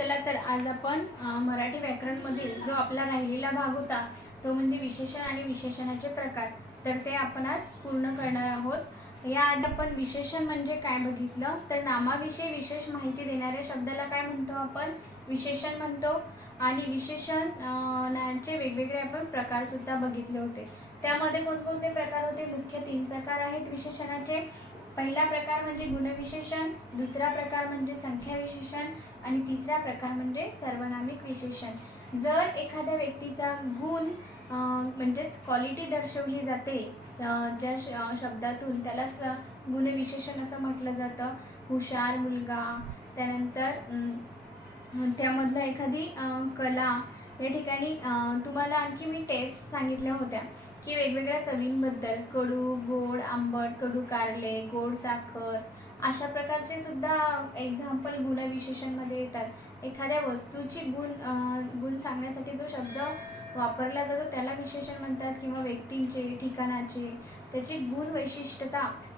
चला तर आज आपण मराठी व्याकरणमधील जो आपला राहिलेला भाग होता तो म्हणजे विशेषण आणि विशेषणाचे प्रकार, तर ते आपण आज पूर्ण करणार आहोत। या आधी आपण विशेषण म्हणजे काय बघितलं, तर नामाविषयी विशेष माहिती देणाऱ्या शब्दाला काय म्हणतो आपण, विशेषण म्हणतो। आणि विशेषणाचे वेगवेगळे आपण प्रकार सुद्धा बघितले होते। त्यामध्ये कोणकोणते प्रकार होते, मुख्य 3 प्रकार आहेत विशेषणाचे। पहिला प्रकार म्हणजे गुणविशेषण, दुसरा प्रकार म्हणजे संख्या विशेषण आणि तिसरा प्रकार म्हणजे सर्वनामिक विशेषण। जर एखाद्या व्यक्तीचा गुण म्हणजेच क्वालिटी दर्शवली जाते ज्या शब्दातून, त्याला गुणविशेषण असं म्हटलं जातं। हुशार मुलगा, त्यानंतर त्यामधलं एखादी कला। या ठिकाणी तुम्हाला आणखी मी टेस्ट सांगितल्या होत्या की वेगवेगळ्या चवींबद्दल, कडू, गोड, आंबट, कडू कारले, गोड साखर, अशा प्रकारचे सुद्धा एक्झाम्पल गुणविशेषणमध्ये येतात। एखाद्या वस्तूची गुण सांगण्यासाठी जो शब्द वापरला जातो त्याला विशेषण म्हणतात, किंवा व्यक्तींचे, ठिकाणाचे, त्याची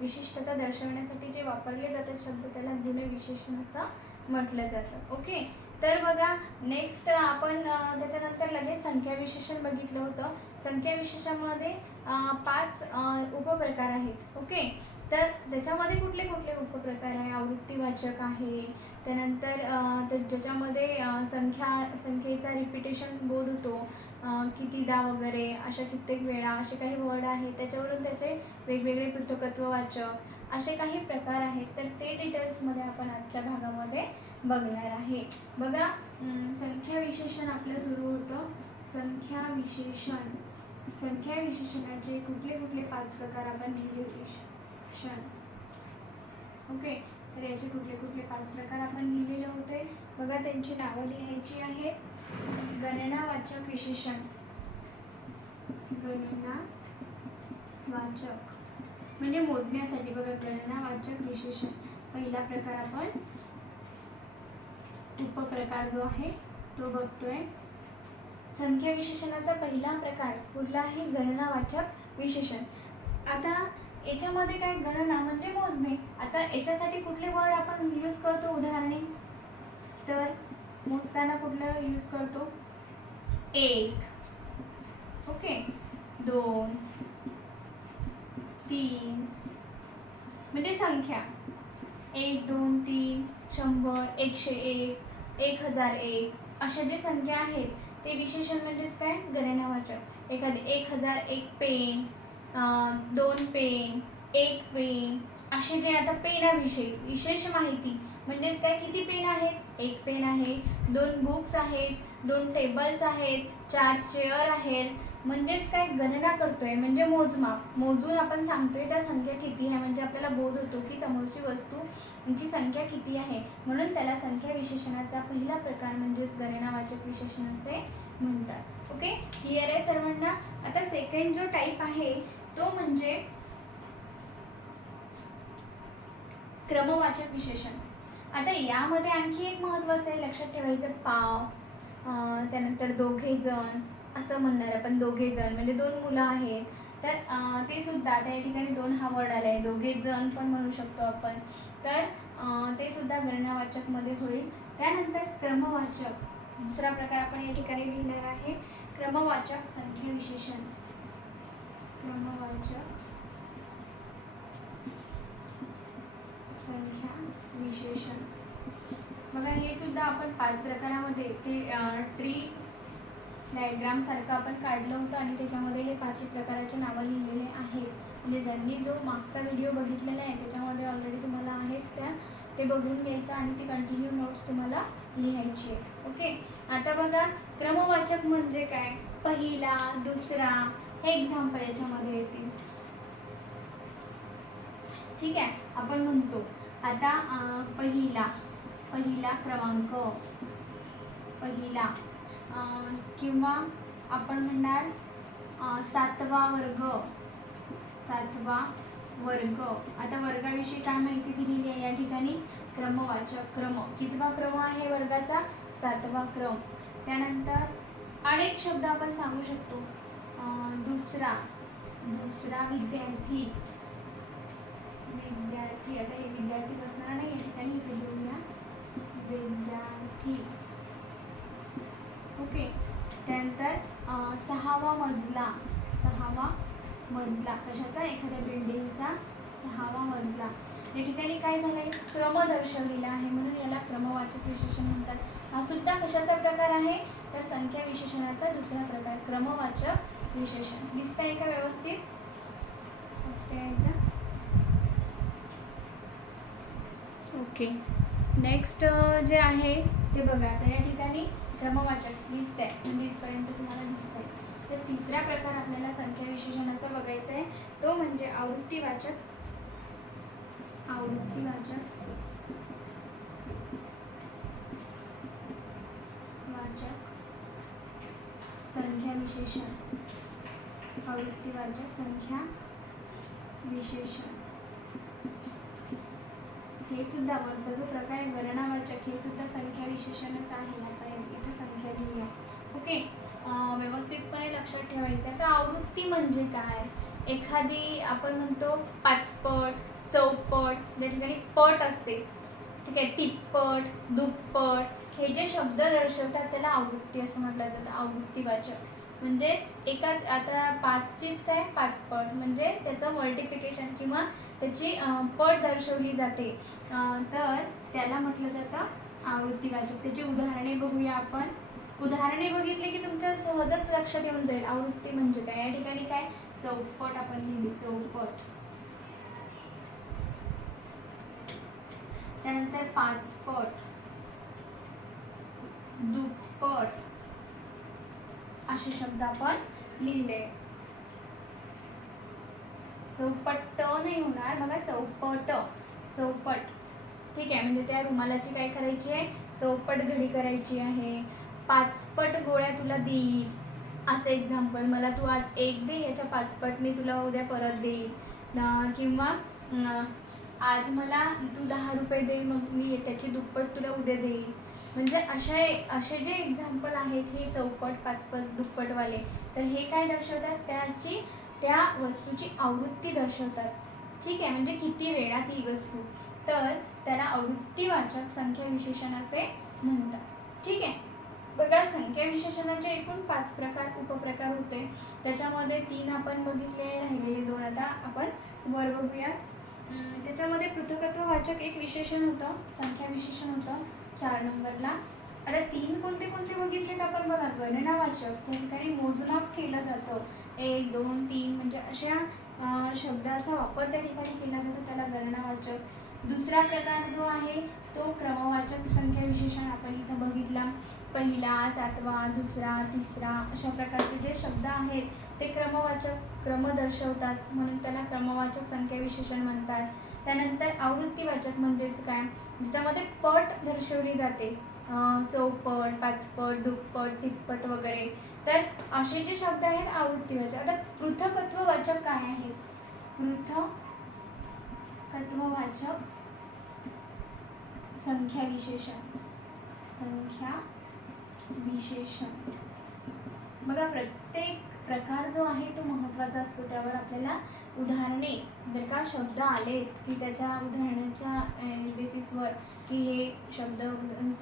विशिष्टता दर्शवण्यासाठी जे वापरले जातात शब्द त्याला गुणविशेषण असं म्हटलं जातं। ओके, तर बघा नेक्स्ट आपण त्याच्यानंतर लगेच संख्या विशेषण बघितलं होतं। संख्या विशेषणामध्ये 5 उपप्रकार आहेत। ओके, तर त्याच्यामध्ये कुठले कुठले उपप्रकार आहे, आवृत्तीवाचक आहे, त्यानंतर ज्याच्यामध्ये संख्येचा रिपिटेशन बोध होतो, कितीदा वगैरे अशा कित्येक वेळा असे काही वर्ड आहेत, त्याच्यावरून त्याचे वेगवेगळे पृथकत्ववाचक असे काही प्रकार आहेत। तर ते डिटेल्समध्ये आपण आजच्या भागामध्ये बघणार आहे। बघा, संख्या विशेषण आपलं सुरू होतं। संख्या विशेषणाचे कुठले कुठले 5 प्रकार आपण लिहिले होते। ओके, तर याचे कुठले कुठले 5 प्रकार आपण लिहिलेले होते बघा, त्यांची नावं लिहायची आहेत। गणनावाचक विशेषण, गणनावाचक म्हणजे मोजण्यासाठी। बघा, गणनावाचक विशेषण पहिला प्रकार आपण उपप्रकार जो आहे तो बघतोय। संख्या विशेषणाचा पहिला प्रकार कुठला आहे, गणनावाचक विशेषण। आता याच्यामध्ये काय, गणना म्हणजे मोजणे। आता याच्यासाठी कुठले वर्ड आपण यूज करतो उदाहरणे, तर मोजताना कुठलं यूज करतो, 1, ओके, 2, 3 म्हणजे संख्या, 1, 2, 3, 100, 101, 1001 अशा जे संख्या आहेत ते विशेषण म्हणजेच काय, गणनावाचक। एखादी 1001 पेन, 2 पेन, 1 पेन, असे जे आता पेनाविषयी विशेष माहिती म्हणजेच काय, किती पेन आहेत, 1 पेन आहे, 2 बुक्स आहेत, 2 टेबल्स आहेत, 4 चेअर आहेत, म्हणजेच काय, गणना करतोय म्हणजे मोजमाप, मोजून आपण सांगतोय त्या संख्या किती आहे, म्हणजे आपल्याला बोध होतो की समोरची वस्तूची संख्या किती आहे, म्हणून त्याला संख्या विशेषणाचा पहिला प्रकार म्हणजेच गणनावाचक विशेषण असे म्हणतात। ओके, क्लिअर आहे सर्वांना। आता सेकंड जो टाईप आहे तो म्हणजे क्रमवाचक विशेषण। आता यामध्ये आणखी एक महत्त्वाचं आहे, लक्षात ठेवायचं, पाव, त्यानंतर दोघे जण असं म्हणणार आपण। दोघे जण म्हणजे 2 मुलं आहेत, तर ते सुद्धा त्या ठिकाणी 2 हा वर्ड आला आहे, दोघे जण पण म्हणू शकतो आपण, तर ते सुद्धा गणनावाचक मध्ये होईल। त्यानंतर क्रमवाचक दुसरा प्रकार आपण या ठिकाणी लिहिणार आहे, क्रमवाचक संख्या विशेषण। क्रमवाचक संख्या विशेषण बघा, हे सुद्धा आपण 5 प्रकारामध्ये ते ट्री डायग्राम सारखं आपण काढलं होतं आणि त्याच्यामध्ये हे 5 प्रकाराचे नावं लिहिलेले आहेत। म्हणजे ज्यांनी जो मागचा व्हिडिओ बघितलेला आहे त्याच्यामध्ये ऑलरेडी तुम्हाला आहेच ते बघून घ्यायचं आणि ती कंटिन्यू नोट्स तुम्हाला लिहायची आहे। ओके, आता बघा, क्रमवाचक म्हणजे काय, पहिला, दुसरा हे एक्झाम्पल याच्यामध्ये येतील। ठीक आहे, आपण म्हणतो आता पहिला क्रमांक, पहिला, किंवा आपण म्हणणार 7वा वर्ग। आता वर्गाविषयी काय माहिती दिलेली आहे या ठिकाणी, क्रमवाचक, क्रम, कितवा क्रम आहे वर्गाचा, 7वा क्रम। त्यानंतर अनेक शब्द आपण सांगू शकतो, दुसरा विद्यार्थी, आता हे विद्यार्थी बसणार नाही या ठिकाणी, इथे लिहूया विद्यार्थी। 6वा मजला, 6वा मजला कशाचा, एखाद्या बिल्डिंगचा 6वा मजला. या ठिकाणी काय झालंय, क्रम दर्शवलेला आहे म्हणून याला क्रमवाचक विशेषण म्हणतात. हा सुद्धा कशाचा प्रकार आहे, तर संख्या विशेषणाचा दुसरा प्रकार, क्रमवाचक विशेषण. दिसतंय का व्यवस्थित? ओके. नेक्स्ट जे आहे ते बघा. आता या ठिकाणी क्रमवाचक दिसतंय, म्हणजे इथपर्यंत तुम्हाला दिसतंय. तर तिसरा प्रकार आपल्याला संख्या विशेषणाचा बघायचा आहे, तो म्हणजे आवृत्तीवाचक. आवृत्तीवाचक संख्या विशेषण. आवृत्तीवाचक संख्या विशेषण हे सुद्धा वरचा जो प्रकार आहे गणनावाचक, हे सुद्धा संख्या विशेषणच आहे. आपण इथे संख्या लिहूया. ओके. व्यवस्थितपणे लक्षात ठेवायचं. आता आवृत्ती म्हणजे काय, एखादी आपण म्हणतो पाचपट, चौपट, ज्या ठिकाणी पट असते, ठीक आहे, तिप्पट, दुप्पट, हे जे शब्द दर्शवतात त्याला आवृत्ती असं म्हटलं जातं. आवृत्तीवाचक म्हणजेच एकाच, आता 5चीच काय, पाचपट म्हणजे त्याचं मल्टिप्लिकेशन किंवा त्याची पट दर्शवली जाते, तर त्याला म्हटलं जातं आवृत्तीवाचक. त्याची उदाहरणे बघूया आपण. उदाहरणे बघितली की तुमच्या सहजच लक्षात येऊन जाईल आवृत्ती म्हणजे काय. या ठिकाणी काय, चौपट आपण लिहिली, चौपट. त्यानंतर पाचपट, दुप्पट असे शब्द आपण लिहिले. चौपट नाही होणार बघा, चौपट, चौपट, ठीक आहे. म्हणजे त्या रुमालाची काय करायची आहे, चौपट घडी करायची आहे. पाचपट गोळ्या तुला देईल, असं एक्झाम्पल. मला तू आज 1 दे, याच्या 5पट मी तुला उद्या परत देईल. किंवा आज मला तू 10 रुपये दे, मग मी त्याची दुप्पट तुला उद्या देईल. म्हणजे असे जे एक्झाम्पल आहेत हे चौपट, पाचपट, दुप्पटवाले, तर हे काय दर्शवतात, त्या वस्तूची आवृत्ती दर्शवतात. ठीक आहे, म्हणजे किती वेळा ती वस्तू, तर त्याला आवृत्तीवाचक संख्या विशेषण असे म्हणतात. ठीक आहे. बघा, संख्या विशेषणाचे एकूण 5 प्रकार, उपप्रकार होते. त्याच्यामध्ये 3 आपण बघितले, राहिलेले 2 आता आपण वर बघूयात. त्याच्यामध्ये पृथकत्ववाचक एक विशेषण होतं, संख्या विशेषण होतं 4 नंबरला. आता 3 कोणते कोणते बघितलेत आपण बघा. गणनावाचक, त्या ठिकाणी मोजमाप केलं जातं, 1, 2, 3 म्हणजे अशा शब्दाचा वापर त्या ठिकाणी केला जातो, त्याला गणनावाचक. दुसरा प्रकार जो आहे तो क्रमवाचक संख्या विशेषण आपण इथं बघितला. पहिला, 7वा, दुसरा, तिसरा अशा प्रकारचे जे शब्द आहेत ते क्रमवाचक, क्रम दर्शवतात म्हणून त्याला क्रमवाचक संख्या विशेषण म्हणतात. त्यानंतर आवृत्तीवाचक म्हणजेच काय, ज्याच्यामध्ये पट दर्शवली जाते, चौपट, पाचपट, दुप्पट, तिप्पट वगैरे, तर असे जे शब्द आहेत आवृत्तीवाचक. आता पृथकत्ववाचक काय आहे, पृथकत्ववाचक संख्या विशेषण. संख्या विशेषण बघा, प्रत्येक प्रकार जो आहे तो महत्त्वाचा असतो. त्यावर आपल्याला उदाहरणे, जर का शब्द आलेत की त्याच्या उदाहरणाच्या बेसिसवर की हे शब्द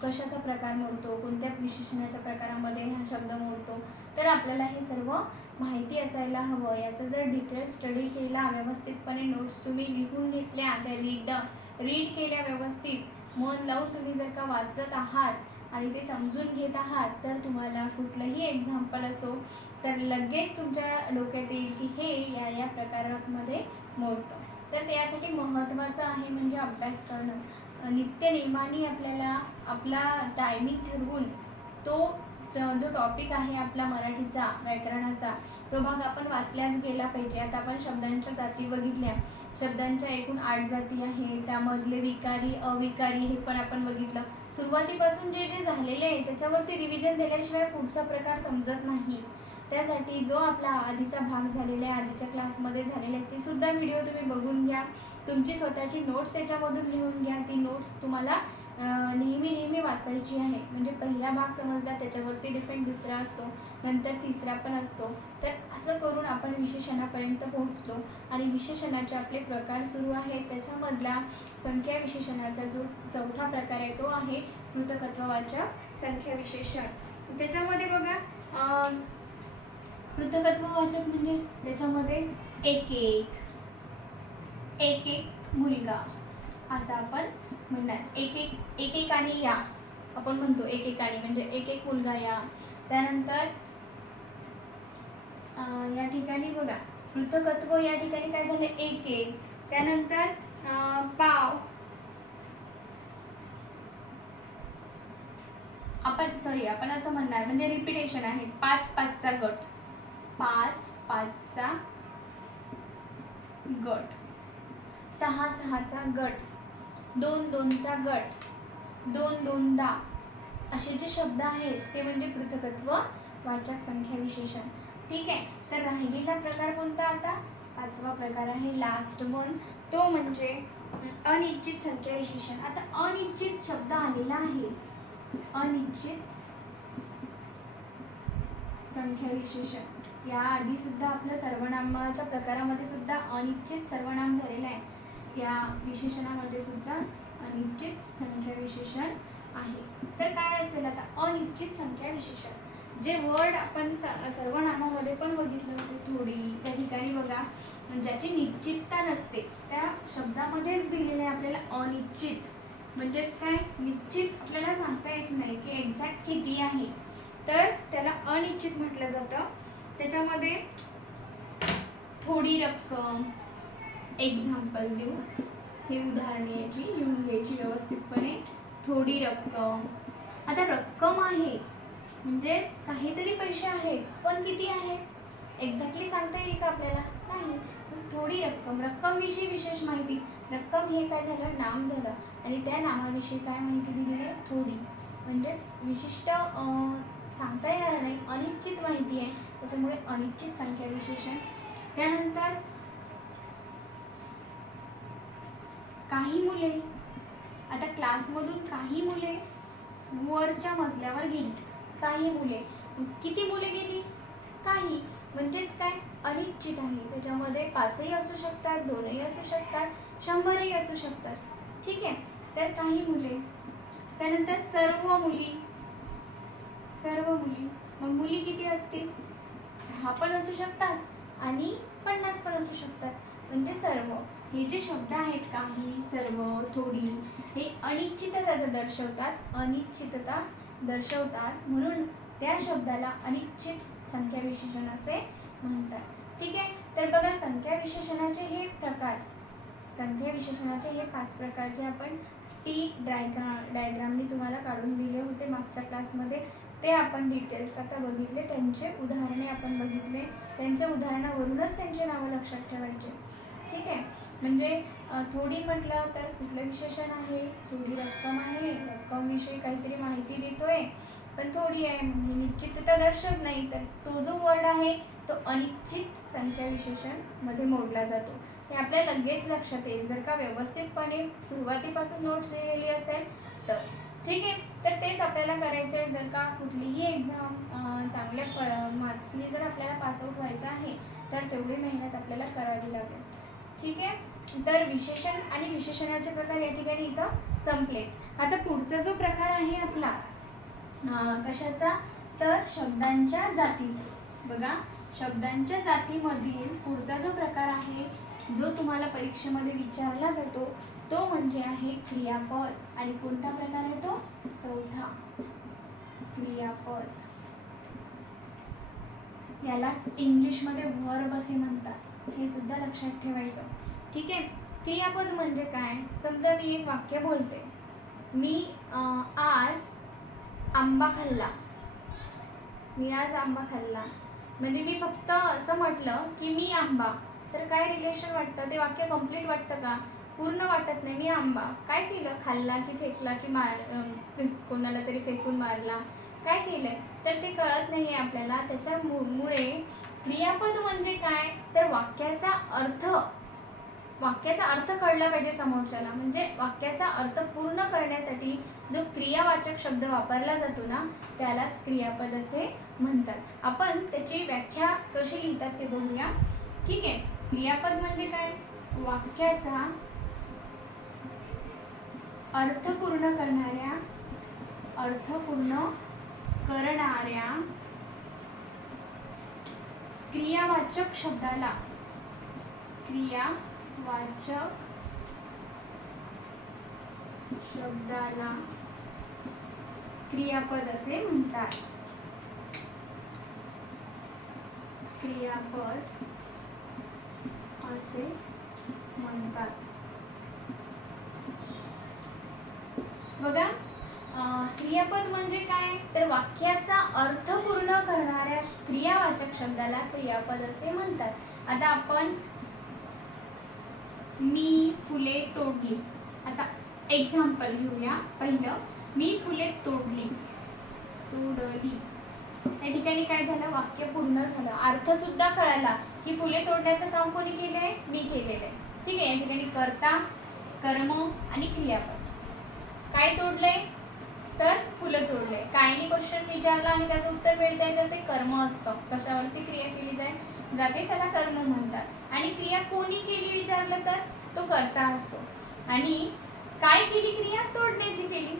कशाचा प्रकार मोडतो, कोणत्या विशेषणाच्या प्रकारामध्ये हा शब्द मोडतो, तर आपल्याला हे सर्व माहिती असायला हवं. याचा जर डिटेल स्टडी केला, व्यवस्थितपणे नोट्स तुम्ही लिहून घेतल्या, त्या रीड केल्या, व्यवस्थित मन लावून तुम्ही जर का वाचत आहात आणि ते समजून घेत आहात, तर तुम्हाला कुठलंही एक्झाम्पल असो तर लगेच तुमच्या डोक्यात येईल की हे या प्रकारामध्ये मोडतं. तर त्यासाठी महत्त्वाचं आहे म्हणजे अभ्यास करणं. नित्यनेमाने आपल्याला आपला टायमिंग ठरवून तो जो टॉपिक आहे आपला मराठीचा, व्याकरणाचा, तो भाग आपण वाचल्याच गेला पाहिजे. आता आपण शब्दांच्या जाती बघितल्या, शब्दांच्या एकूण 8 जाती आहेत, त्यामधले विकारी, अविकारी हे पण आपण बघितलं. सुरुवातीपासून जे जे झालेले आहे त्याच्यावरती रिव्हिजन दिल्याशिवाय पुढचा प्रकार समजत नाही. त्यासाठी जो आपला आधीचा भाग झालेला आहे, आधीच्या क्लासमध्ये झालेले आहे, ते सुद्धा व्हिडिओ तुम्ही बघून घ्या. तुमची स्वतःची नोट्स त्याच्यामधून लिहून घ्या. ती नोट्स तुम्हाला नेहमी वाचायची आहे. म्हणजे पहिला भाग समजला, त्याच्यावरती डिपेंड दुसरा असतो, नंतर तिसरा पण असतो. तर असं करून आपण विशेषणापर्यंत पोहोचलो आणि विशेषणाचे आपले प्रकार सुरू आहेत. त्याच्यामधला संख्या विशेषणाचा जो चौथा प्रकार आहे तो आहे पृथकत्ववाचक संख्या विशेषण. त्याच्यामध्ये बघा पृथकत्ववाचक म्हणजे त्याच्यामध्ये एक एक मुलगा असं आपण म्हणणार. एकेकाने या आपण म्हणतो, एकेकाने म्हणजे एक मुलगा या. त्यानंतर या ठिकाणी बघा पृथकत्व या ठिकाणी काय झालं, एक. त्यानंतर पाव, आपण असं म्हणणार म्हणजे रिपिटेशन आहे. 5-5चा गट, 5-5चा गट, 6-6चा गट, 2-2चा गट, 2-2दा, असे जे शब्द आहेत ते म्हणजे पृथकत्व वाचक संख्या विशेषण. ठीक आहे. तर राहिलेला प्रकार कोणता आता, 5वा प्रकार आहे लास्ट वन, तो म्हणजे अनिश्चित संख्या विशेषण. आता अनिश्चित शब्द आलेला आहे, अनिश्चित संख्या विशेषण. या आधी सुद्धा आपल्या सर्वनामाच्या प्रकारामध्ये सुद्धा अनिश्चित सर्वनाम झालेलं आहे. या विशेषणामध्ये सुद्धा अनिश्चित संख्या विशेषण आहे. तर काय असेल आता अनिश्चित संख्या विशेषण, जे वर्ड आपण सर्वनामामध्ये पण बघितलं होतं थोडी, त्या ठिकाणी बघा ज्याची निश्चितता नसते त्या शब्दामध्येच दिलेले आपल्याला अनिश्चित. म्हणजेच काय, निश्चित आपल्याला सांगता येत नाही की एक्झॅक्ट किती आहे, तर त्याला अनिश्चित म्हटलं जातं. त्याच्यामध्ये थोडी रक्कम, एक्झाम्पल देऊ, हे उदाहरणे याची लिहून घ्यायची व्यवस्थितपणे. थोडी रक्कम, आता रक्कम आहे म्हणजेच काहीतरी पैसे आहेत, पण किती आहेत एक्झॅक्टली सांगता येईल का आपल्याला, नाही. थोडी रक्कम, रक्कमविषयी विशेष माहिती. रक्कम हे काय झालं, नाम झालं, आणि त्या नामाविषयी काय माहिती दिलेली आहे, थोडी. म्हणजेच विशिष्ट सांगता येणार नाही, अनिश्चित माहिती आहे, त्याच्यामुळे अनिश्चित संख्या विशेषण. त्यानंतर काही मुले, आता क्लासमधून काही मुले वरच्या मजल्यावर गेली, काही मुले, किती मुले गेली, काही, म्हणजेच काय अनिश्चित आहे. त्याच्यामध्ये 5ही असू शकतात, 2ही असू शकतात, 100ही असू शकतात. ठीक आहे. तर काही मुले. त्यानंतर सर्व मुली, सर्व मुली, मग मुली किती असतील, 10 पण असू शकतात आणि 50 पण असू शकतात. म्हणजे सर्व, हे जे शब्द आहेत काही, सर्व, थोडी, हे अनिश्चितता दर्शवतात, अनिश्चितता दर्शवतात, म्हणून त्या शब्दाला अनिश्चित संख्या विशेषण असे म्हणतात. ठीक आहे. तर बघा संख्या विशेषणाचे हे प्रकार, संख्या विशेषणाचे हे 5 प्रकारचे आपण टी डायग्रामनी तुम्हाला काढून दिले होते मागच्या क्लासमध्ये. ते आपण डिटेल्स आता बघितले, त्यांचे उदाहरणे आपण बघितले, त्यांच्या उदाहरणावरूनच त्यांचे नावं लक्षात ठेवायचे. ठीक आहे. म्हणजे थोडी म्हटलं तर कुठलं विशेषण आहे, थोडी रक्कम आहे, रक्कमविषयी काहीतरी माहिती देतोय, पण थोडी आहे म्हणजे निश्चितता दर्शवत नाही, तर तो जो वर्ड आहे तो अनिश्चित संख्या विशेषण मध्ये मोडला जातो. हे आपल्याला लगेच लक्षात येईल जर का व्यवस्थितपणे सुरुवातीपासून नोट्स लिहिलेली असेल तर. ठीक आहे. तर तेच आपल्याला करायचं आहे. जर का कुठलीही एक्झाम चांगल्या मार्क्सनी जर आपल्याला पासआउट व्हायचं आहे तर तेवढी मेहनत आपल्याला करावी लागेल. ठीक आहे. तर विशेषण आणि विशेषणाचे प्रकार या ठिकाणी इथं संपलेत. आता पुढचा जो प्रकार आहे आपला कशाचा, तर शब्दांच्या जातीचा. बघा शब्दांच्या जातीमधील पुढचा जो प्रकार आहे जो तुम्हाला परीक्षेमध्ये विचारला जातो तो म्हणजे आहे क्रियापद. आणि कोणता प्रकार आहे तो, चौथा, क्रियापद. यालाच इंग्लिशमध्ये वर्ब असे म्हणतात, हे सुद्धा लक्षात ठेवायचं. ठीक आहे. क्रियापद म्हणजे काय, समजा मी एक वाक्य बोलते, मी आज आंबा खाल्ला, मी आज आंबा खाल्ला, म्हणजे मी फक्त असं म्हटलं की मी आंबा, तर काय रिलेशन वाटतं, ते वाक्य कंप्लीट वाटतं का, पूर्ण वाटत नाही. मी आंबा काय केलं, खाल्ला की फेकला की कोणाला तरी फेकून मारला, काय केलंय, तर ते कळत नाही आपल्याला. त्याच्यामुळे क्रियापद म्हणजे काय, तर वाक्याचा अर्थ कळला पाहिजे समोरच्याला. म्हणजे वाक्याचा अर्थ पूर्ण करण्यासाठी जो क्रियावाचक शब्द वापरला जातो ना त्यालाच क्रियापद असे म्हणतात. आपण त्याची व्याख्या कशी लिहितात ते बघूया. ठीक आहे. क्रियापद म्हणजे काय, वाक्याचा अर्थ पूर्ण करणाऱ्या क्रियावाचक शब्दाला क्रियापद असे म्हणतात. क्रियापद असे म्हणतात. बघा, क्रियापद म्हणजे काय, तर वाक्याचा अर्थ पूर्ण करणाऱ्या क्रियावाचक शब्दाला क्रियापद असे म्हणतात. आता आपण मी फुले तोडली, आता एक्झाम्पल घेऊया. पहिलं, मी फुले तोडली. या ठिकाणी काय झालं, वाक्य पूर्ण झालं, अर्थ सुद्धा कळाला की फुले तोडण्याचं काम कोणी केलंय, मी केलेलं आहे. ठीक आहे. या ठिकाणी कर्ता, कर्म आणि क्रियापद. काय तोडलंय, तर फुलं तोडलंय. कायने क्वेश्चन विचारला आणि त्याचं उत्तर मिळतंय, तर ते कर्म असतं. कशावरती क्रिया केली जाते त्याला कर्म म्हणतात. आणि क्रिया कोणी केली विचारलं तर तो कर्ता असतो. आणि काय केली क्रिया, तोडण्याची केली.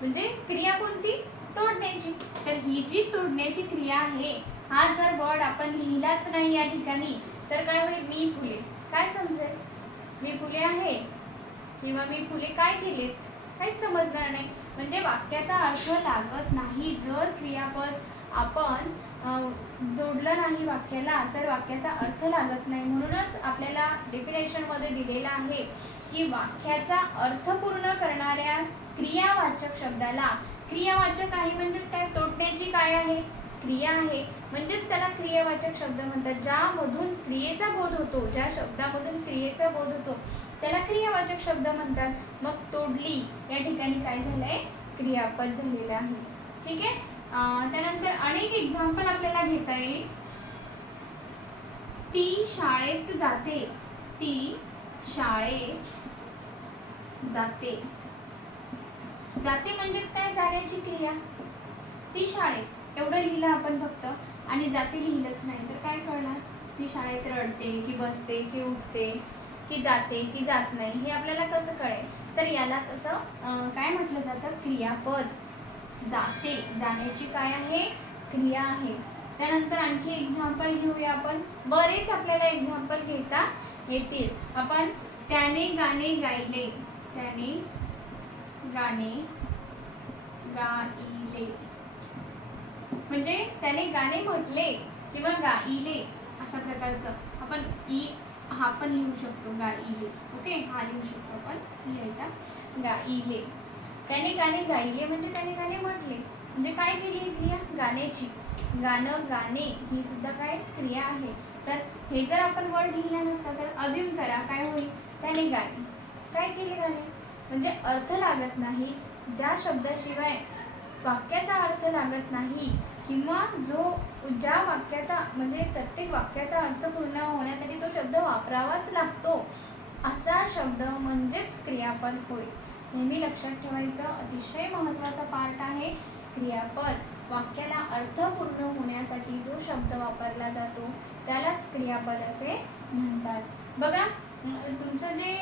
म्हणजे क्रिया कोणती, तोडण्याची. तर ही जी तोडण्याची क्रिया आहे, हा जर वर्ड आपण लिहिलाच नाही या ठिकाणी तर काय होईल, मी फुले. काय समजेल, मी फुले आहे किंवा मी फुले काय केलेत, काहीच समजणार नाही. म्हणजे वाक्याचा अर्थ लागत नाही. जर क्रियापद आपण जोडलं नाही वाक्याला तर वाक्याचा अर्थ लागत नाही. म्हणूनच आपल्याला डेफिनेशनमध्ये दिलेलं आहे की वाक्याचा अर्थ पूर्ण करणाऱ्या क्रियावाचक शब्दाला, क्रियावाचक आहे म्हणजेच काय, तोडण्याची काय आहे, क्रिया आहे, म्हणजेच त्याला क्रियावाचक शब्द म्हणतात. ज्यामधून क्रियेचा बोध होतो, ज्या शब्दामधून क्रियेचा बोध होतो त्याला क्रियावाचक शब्द म्हणतात. मग तोडली या ठिकाणी काय झालंय, क्रियापद झालेलं आहे. ठीक आहे. त्यानंतर अनेक एक्झाम्पल आपल्याला घेता येईल. ती शाळेत जाते. ती शाळेत जाते. जाते म्हणजेच काय, जाण्याची क्रिया. ती शाळेत एवढं लिहिलं आपण फक्त, आणि जाते लिहिलंच नाही तर काय कळणार, ती शाळेत रडते की बसते की उठते की जाते की जात नाही, हे आपल्याला कसं कळेल. तर यालाच असं काय म्हटलं जातं, क्रियापद. जाते, जाण्याची काय आहे, क्रिया आहे. त्यानंतर आणखी एक्झाम्पल घेऊया आपण. बरेच आपल्याला एक्झाम्पल घेता येतील. आपण त्याने गाणे गायले. त्याने गाणे गायले म्हणजे त्याने गाणे म्हटले किंवा गायले, अशा प्रकारचं आपण हा पण लिहू शकतो, गायले. ओके, हा लिहू शकतो आपण, लिहायचा गायले. त्याने गाणे गायले म्हणजे त्याने गाणे म्हटले. म्हणजे काय केली क्रिया, गाण्याची. गाणं, गाणे ही सुद्धा काय क्रिया आहे. तर हे जर आपण वर्ड लिहिला नसता तर अज्यूम करा काय होईल, त्याने गाणे. काय केले गाणे, म्हणजे अर्थ लागत नाही. ज्या शब्दाशिवाय वाक्याचा अर्थ लागत नाही किंवा ज्या वाक्याचा म्हणजे प्रत्येक वाक्याचा अर्थ पूर्ण होण्यासाठी तो शब्द वापरावाच लागतो, असा शब्द म्हणजेच क्रियापद होय. नेहमी लक्षात ठेवायचं, अतिशय महत्त्वाचा पार्ट आहे क्रियापद. वाक्याला अर्थ पूर्ण होण्यासाठी जो शब्द वापरला जातो त्यालाच क्रियापद असे म्हणतात. बघा, तुमचं जे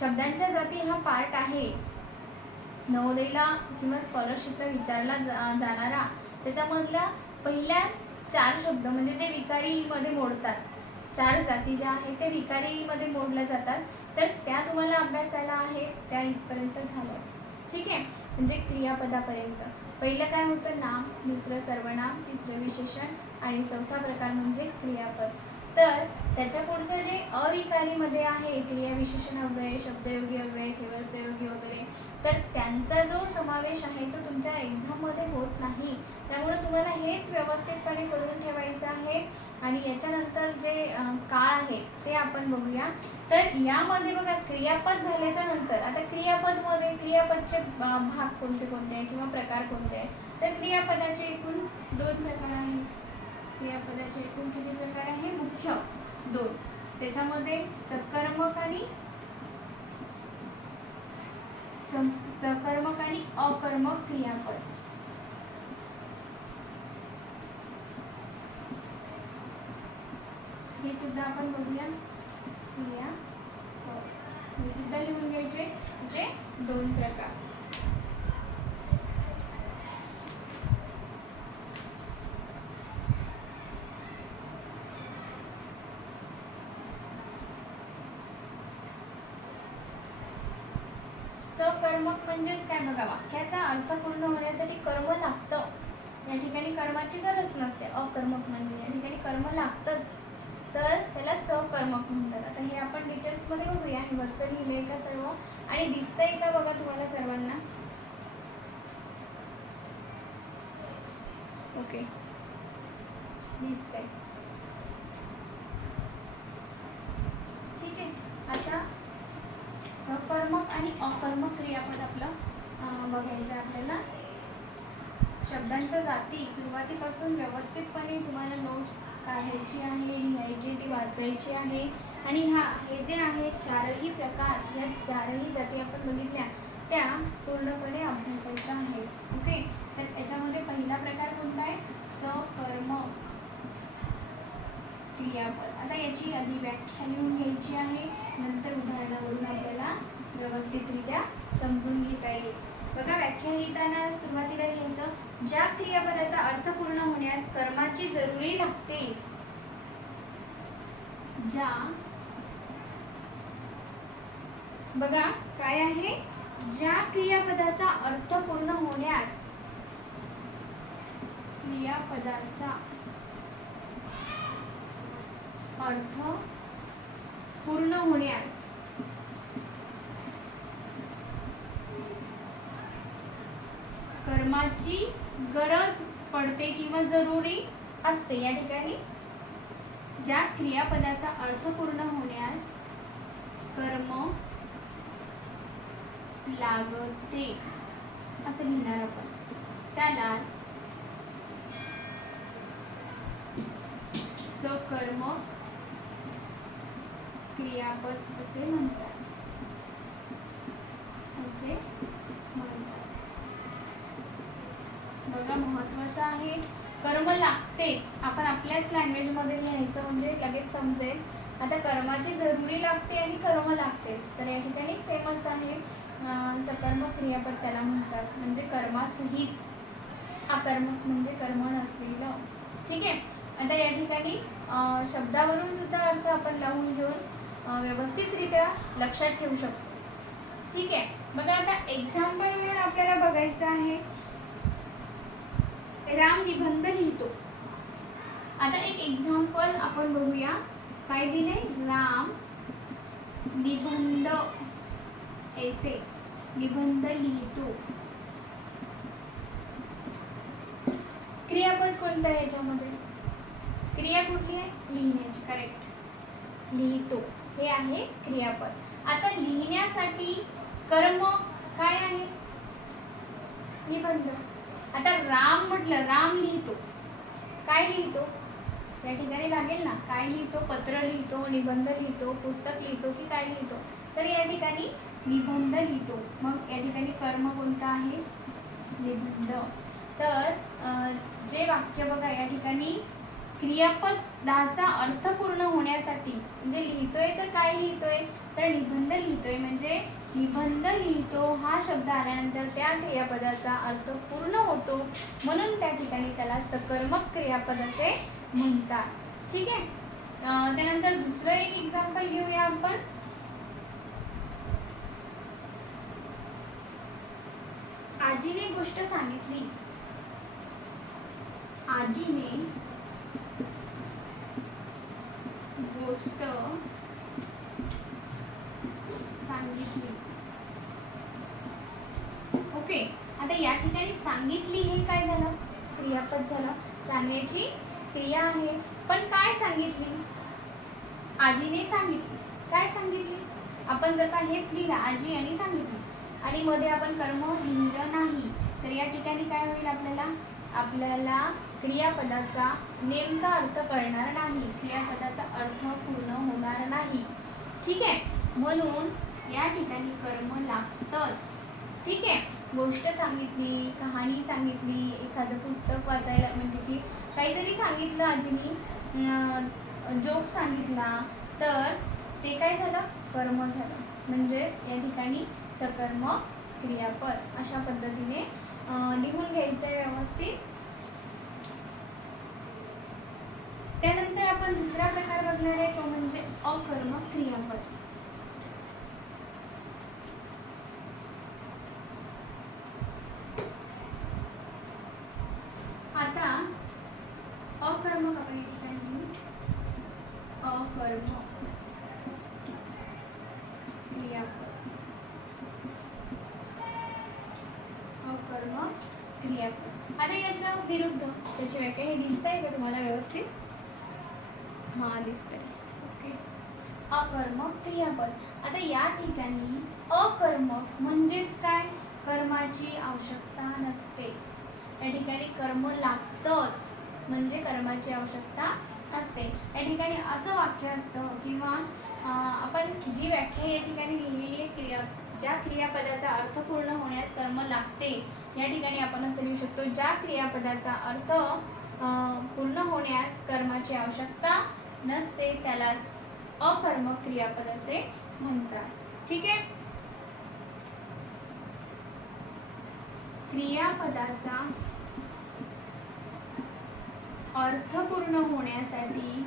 शब्दांच्या जाती हा पार्ट आहे, नवोदयला किंवा स्कॉलरशिपला विचारला जाणारा, त्याच्यामधल्या पहिल्या 4 शब्द म्हणजे जे विकारीमध्ये मोडतात, 4 जाती ज्या आहेत त्या विकारीमध्ये मोडल्या जातात, तर त्या तुम्हाला अभ्यासाला आहेत, त्या इथपर्यंत झाल्या. ठीक आहे. म्हणजे क्रियापदापर्यंत पहिलं काय होतं, नाम, दुसरं सर्वनाम, तिसरं विशेषण आणि चौथा प्रकार म्हणजे क्रियापद. तर त्याच्या पुढचं जे अविकारीमध्ये आहे, क्रियाविशेषण अव्यय, शब्दयोगी अव्यय, केवळ प्रयोगी वगैरे, तर त्यांचा जो समावेश आहे तो तुमच्या एक्झाममध्ये होत नाही. त्यामुळे तुम्हाला हेच व्यवस्थितपणे करून ठेवायचं आहे. आणि याच्यानंतर जे काळ आहे ते आपण बघूया. तर यामध्ये बघा, क्रियापद झाल्याच्या नंतर आता क्रियापदमध्ये क्रियापदचे भाग कोणते कोणते आहे किंवा प्रकार कोणते आहे, तर क्रियापदाचे एकूण 2 प्रकार आहेत. क्रियापदाचे एकूण किती प्रकार आहे, मुख्य 2. त्याच्यामध्ये सकर्मक आणि सकर्मक आणि अकर्मक क्रियापद. हे सुद्धा आपण बघूया. हे सुद्धा लिहून घ्यायचे, जे 2 प्रकार. सकर्मक म्हणजेच काय बघा, वाक्याचा अर्थ पूर्ण होण्यासाठी कर्म लागतं. या ठिकाणी कर्माची गरज नसते. अकर्मक म्हणजे या ठिकाणी कर्म लागतंच, तर त्याला सकर्मक म्हणतात. आता हे आपण डिटेल्समध्ये बघूया. हे वरचं लिहिलंय का सर्व आणि दिसतंय का बघा तुम्हाला सर्वांना? ओके, दिसतंय. ठीक आहे. आता सकर्मक आणि अकर्मक क्रियापद आपलं बघायचं आपल्याला. शब्दांच्या जाती सुरुवातीपासून व्यवस्थितपणे तुम्हाला नोट्स काढायची आहे, लिहायची, ती वाचायची आहे. आणि हे जे आहे चारही प्रकार, या चारही जाती आपण बघितल्या त्या पूर्णपणे अभ्यासायच्या आहेत. ओके, तर याच्यामध्ये पहिला प्रकार कोणता आहे? सकर्मक क्रियापद. आता याची आधी व्याख्या लिहून घ्यायची आहे, नंतर उदाहरणावरून आपल्याला व्यवस्थितरित्या समजून घेता येईल. बघा, व्याख्या लिहिताना सुरुवातीला लिहायचं, ज्या क्रियापदाचा अर्थ पूर्ण होण्यास कर्माची जरुरी लागते. ज्या, बघा काय आहे, ज्या क्रियापदाचा अर्थ पूर्ण होण्यास, क्रियापदाचा अर्थ पूर्ण होण्यास कर्माची गरज पडते किंवा जरुरी असते. या ठिकाणी ज्या क्रियापदाचा अर्थ पूर्ण होण्यास कर्म लागते असं लिहिणार आपण, त्यालाच सकर्मक क्रियापद असे म्हणतात. बघा, महत्वाचं आहे, कर्म लागतेच. आपण आपल्याच लँग्वेजमध्ये लिहायचं म्हणजे लगेच समजेल. आता कर्माची जरुरी लागते आणि कर्म लागतेच, तर या ठिकाणी सेमच आहे. सकर्मक क्रियापद त्याला म्हणतात, म्हणजे कर्मासहित. अकर्मक म्हणजे कर्म नसलेलं. ठीक आहे. आता या ठिकाणी शब्दावरून सुद्धा अर्थ आपण लावून घेऊन व्यवस्थितरित्या लक्षात ठेवू शकतो. ठीक आहे. बघा, आता एक्झाम्पलवरून आपल्याला बघायचं आहे. राम निबंध लिहितो. आता एक एक्झाम्पल आपण बघूया. काय दिले? राम निबंध, ऐसे निबंध लिहितो. क्रियापद कोणतं आहे याच्यामध्ये? क्रिया कुठली आहे? लिहिण्याची. करेक्ट, लिहितो हे आहे क्रियापद. आता लिहिण्यासाठी कर्म काय आहे? निबंध. आता राम म्हटलं, राम लिहितो. काय लिहितो? या ठिकाणी लागेल ना, काय लिहितो? पत्र लिहितो, निबंध लिहितो, पुस्तक लिहितो की काय लिहितो? तर या ठिकाणी निबंध लिहितो. मग या ठिकाणी कर्म कोणता आहे? निबंध. तर जे वाक्य बघा, या ठिकाणी क्रियापदाचा अर्थ पूर्ण होण्यासाठी, म्हणजे लिहितोय तर काय लिहितोय? तर निबंध लिहितोय. म्हणजे निबंध लिहितो हा शब्द आल्यानंतर त्या क्रियापदाचा अर्थ पूर्ण होतो, म्हणून त्या ठिकाणी त्याला सकर्मक क्रियापद असे म्हणतात. ठीक आहे. त्यानंतर दुसरं एक एक्झाम्पल घेऊया आपण. आजीने गोष्ट सांगितली. आजीने गोष्ट सांगितली. ओके. आता या ठिकाणी सांगितली हे काय झालं? क्रियापद झालं. सांगण्याची क्रिया आहे. पण काय सांगितली? आजीने सांगितली. काय सांगितली? आपण जर का हेच लिहिलं, आजी आणि सांगितली, आणि मध्ये आपण कर्म लिहिलं नाही, तर या ठिकाणी काय होईल? आपल्याला क्रियापदाचा नेमका अर्थ कळणार नाही, क्रियापदाचा अर्थ पूर्ण होणार नाही. ठीक आहे. म्हणून या ठिकाणी कर्म लागतंच. ठीक आहे. गोष्ट सांगितली, कहाणी सांगितली, एखादं पुस्तक वाचायला, म्हणजे की काहीतरी सांगितलं आजीनी, जोक सांगितला, तर ते काय झालं? कर्म झालं. म्हणजेच या ठिकाणी सकर्मक क्रियापद अशा पद्धतीने लिहून घ्यायचं आहे व्यवस्थित. त्यानंतर आपण दुसरा प्रकार बघणार आहे, तो म्हणजे अकर्मक क्रियापद. क्रियापद. आता याच्या विरुद्ध त्याची व्याख्या हे दिसतंय का तुम्हाला व्यवस्थित? हां दिसतंय. ओके. अकर्मक क्रियापद. आता या ठिकाणी अकर्मक म्हणजेच काय? कर्माची आवश्यकता नसते. या ठिकाणी कर्म लागतंच म्हणजे कर्माची आवश्यकता असते. या ठिकाणी असं वाक्य असतं किंवा आपण जी व्याख्या या ठिकाणी लिहिलेली आहे, ज्या क्रियापदाचा अर्थ पूर्ण होण्यास कर्म लागते, या ठिकाणी आपण असं लिहू शकतो, ज्या क्रियापदाचा अर्थ पूर्ण होण्यास कर्माची आवश्यकता नसते त्यालाच अकर्मक क्रियापद असे म्हणतात. ठीक आहे. क्रियापदाचा अर्थ पूर्ण होण्यासाठी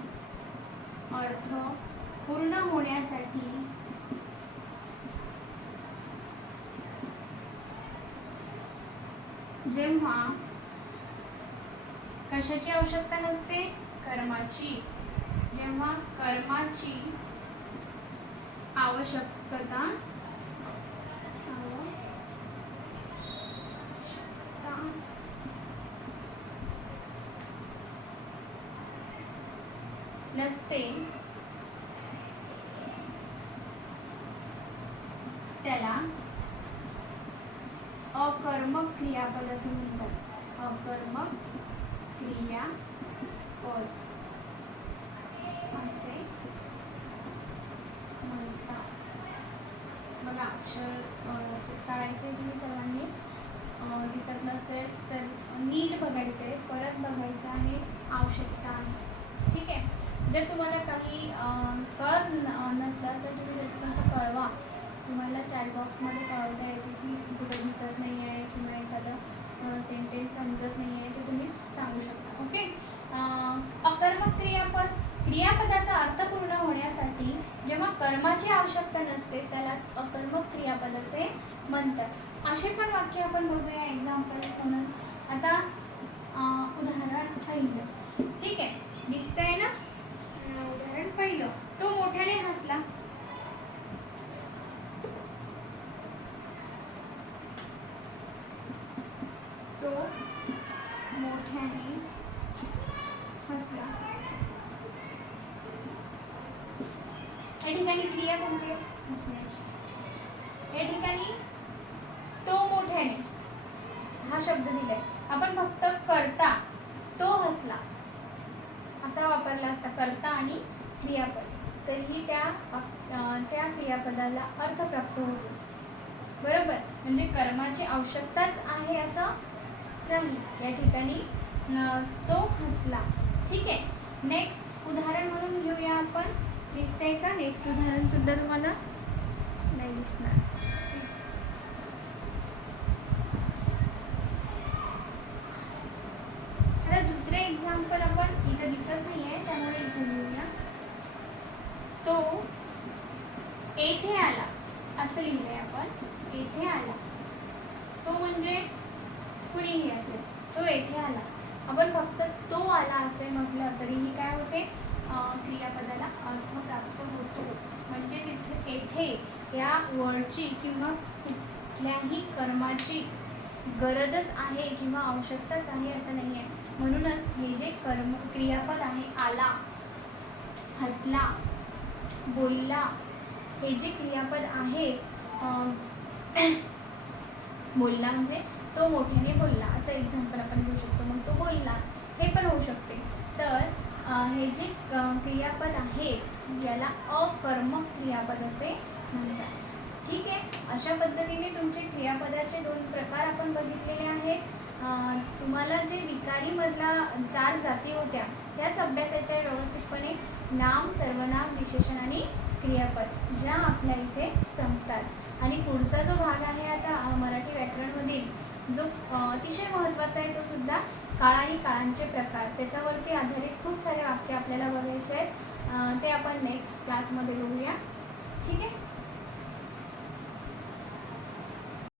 जेव्हा कशाची आवश्यकता नसते? कर्माची. जेव्हा कर्माची आवश्यकता नसते त्याला अकर्मक क्रियापद असे म्हणतात. अकर्मक क्रियापद असे म्हणतात. बघा अक्षर काढायचे तुम्ही सर्वांनी. दिसत नसेल तर नीट बघायचे, परत बघायचं आहे, आवश्यकता आहे. ठीक आहे. जर तुम्हाला काही कळत नसलं तर तुम्ही तसं कळवा. तुम्हाला चॅट बॉक्समध्ये कळवता येते की कुठं दिसत नाही आहे किंवा एखादं सेंटेन्स समजत नाही आहे ते तुम्ही सांगू शकता. ओके. अकर्मक क्रियापद. क्रियापदाचा अर्थ पूर्ण होण्यासाठी जेव्हा कर्माची आवश्यकता नसते त्यालाच अकर्मक क्रियापद असे म्हणतात. असे पण वाक्य आपण बघूया एक्झाम्पल म्हणून. आता उदाहरण पहिलं. ठीक आहे. दिसतंय ना? उदाहरण पहिलं. तो मोठ्याने हसला. तो मोठ्याने हसला. या ठिकाणी क्रिया कोणती? हसण्याची. या ठिकाणी तो मोठ्याने हा शब्द दिलाय. आपण फक्त करता तो हसला असा वापरला असता, करता आणि क्रियापद, तरीही त्या क्रियापदाला अर्थ प्राप्त होतो. बरोबर. म्हणजे कर्माची आवश्यकताच आहे असं नाही. या ठिकाणी तो हसला. ठीक आहे. नेक्स्ट उदाहरण म्हणून घेऊया आपण. दिसतंय का? नेक्स्ट उदाहरण सुद्धा तुम्हाला नाही दिसणार. आता दुसरे एक्झाम्पल आपण इथं दिसत नाही आहे त्यामुळे इथे लिहूया. तो येथे आला असं लिहिलंय आपण. येथे आला. तो म्हणजे कुणीही असेल. तो येथे आला. आपण फक्त तो आला असे म्हटलं तरीही काय होते? क्रियापदाला अर्थ प्राप्त होतो. म्हणजेच इथे येथे या वर्डची किंवा कुठल्याही कर्माची गरजच आहे किंवा आवश्यकताच आहे असं नाही आहे. म्हणूनच हे जे क्रियापद आहे, आला, हसला, बोलला, हे जे क्रियापद आहे, बोलला म्हणजे तो मोठ्याने बोलला असं एक्झाम्पल आपण घेऊ शकतो. मग तो बोलला हे पण होऊ शकते. तर हे जे क्रियापद आहे याला अकर्मक क्रियापद असे म्हणतात. ठीक आहे. अशा पद्धतीने तुमचे क्रियापदाचे 2 प्रकार आपण बघितलेले आहेत. तुम्हाला जे विकारीमधला 4 जाती होत्या त्याच अभ्यासाच्या व्यवस्थितपणे. नाम, सर्वनाम, विशेषण आणि क्रियापद ज्या आपल्या इथे संपतात. आणि पुढचा जो भाग आहे आता मराठी व्याकरणमधील जो अतिशय महत्त्वाचा आहे तो सुद्धा काळ आणि काळांचे प्रकार, त्याच्यावरती आधारित खूप सारे वाक्य आपल्याला बघायचे आहेत. ते आपण नेक्स्ट क्लासमध्ये बघूया.